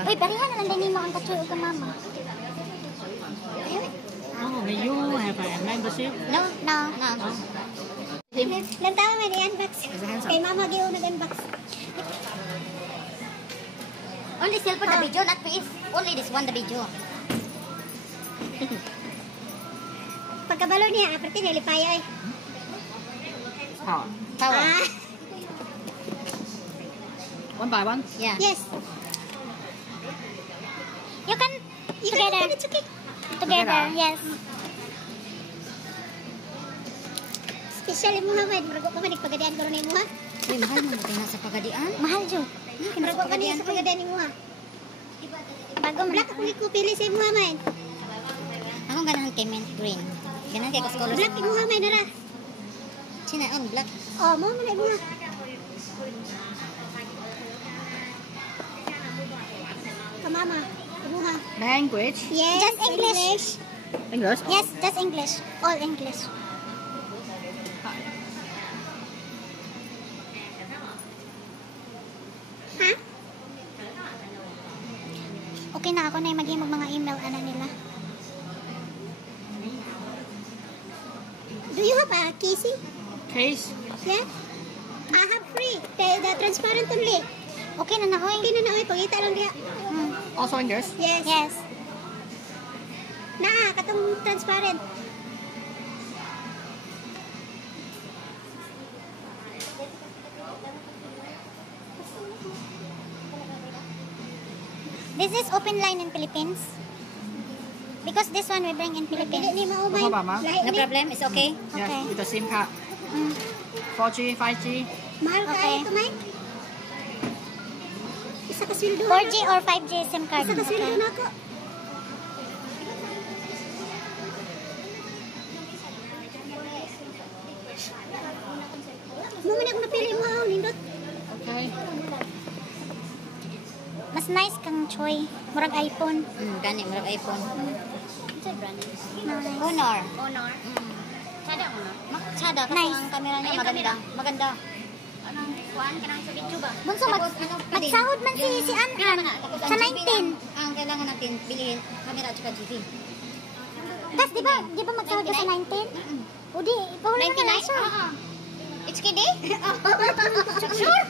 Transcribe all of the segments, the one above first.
Uy, barihan na lang din mo ang kachuyo ka mama. Oh, may you have a membership? No. Lang tawa may i-unbox. Kay mama giyo nag-unbox. Only sell for the video, not for only this one the video. Pagkabalo niya, aparte nilipayo eh. Power. One by one? Yeah. Yes. You can together. It's okay. Together, yes. Special mo ha, man. Marago ka man, nagpagadian ko rin mo ha. Uy, mahal mo na sa pagadian? Mahal dyan. Marago ka man sa pagadian mo ha. Bago mo. Black akong ikupili sa mo ha, man. Akong ganahan kay mint green. Ganahan kay kas-color. Black mo ha, man, nara. Sina on, black. Oh, mo na mo ha. Mama, ibuha. Language? Yes, just English. English? Yes, just English. All English. Ha? Okay na ako na yung mag-imog mga email nila. Do you have a casing? Case? Yeah. I have free. The transparent only. Okay na na, hoy. Okay na na, hoy. Pagita lang diya. Also English? Yes. Yes. Naa, katong transparent. This is open line in Philippines. Because this one we bring in Philippines. No problem, it's okay. Yeah, Okay. with the SIM card. 4G, 5G. Mahal ka ito, Mike? Isa ka sweldo 4G or 5G SIM card. Isa ka sweldo na ako. Muna akong napili mo, nindot. Okay. Mas nice kang Choy. Murag iPhone. Gani, murag iPhone. Honor. Honor? Chada Honor? Chada, kasi nice. Ang camera niya maganda. Maganda. Anong kuhaan ka nang sa video ba? Bunso, magsahod man si Ann. Sa 19. Ang kailangan natin bilhin, camera at saka GP. Tas, di ba magsahod ka sa 19? O di, ipahuli na ka siya. It's kiddie? Sure?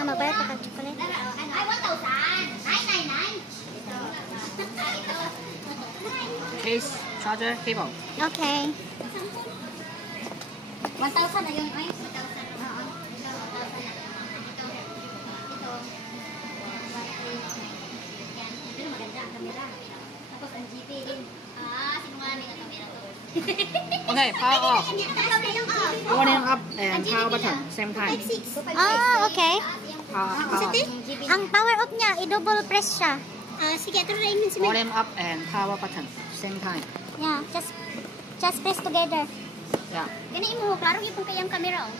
Magbayad ka kang chocolate. Ay, 1,000. Case, charger, cable. Okay. 1,000 na yun, ay? 1,000. Pero maganda ang camera. Tapos ang GP din. Sinungaling ang camera to. Okay, power off. Volume up and power button, same time. Okay. Power off. Ang power off niya, i-double press siya. Sige, try mo si Volume up and power button, same time. Yeah, just press together. Yeah. Gani mo, klaro ipong kayang camera. Oh.